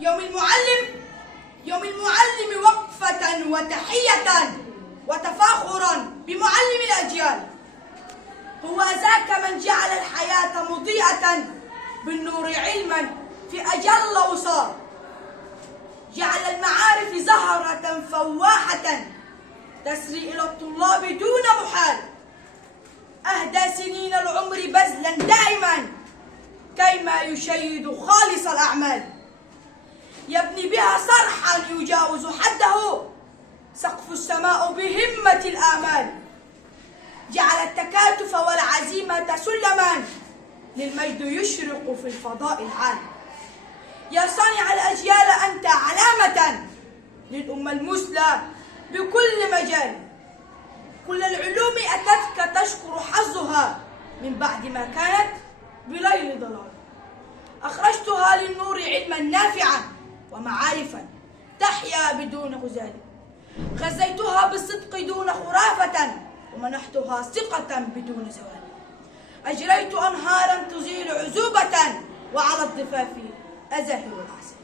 يوم المعلم، يوم المعلم وقفة وتحية وتفاخرا بمعلم الأجيال. هو ذاك من جعل الحياة مضيئة بالنور علما في أجل وصار، جعل المعارف زهرة فواحة تسري إلى الطلاب دون محال، أهدى سنين العمر بذلا دائما كيما يشيد خالص الأعمال، يبني بها صرحا يجاوز حده سقف السماء بهمة الآمال، جعل التكاتف والعزيمة سلما للمجد يشرق في الفضاء العالي. يا صانع الأجيال أنت علامة للأمة المثلى بكل مجال، كل العلوم أتتك تشكر حظها من بعد ما كانت بليل ضلال، أخرجتها للنور علما نافعا ومعارفا تحيا بدون غزال، غذيتها بالصدق دون خرافة ومنحتها ثقة بدون زوال، أجريت أنهارا تزيل عزوبة وعلى الضفاف أزاهر العسل.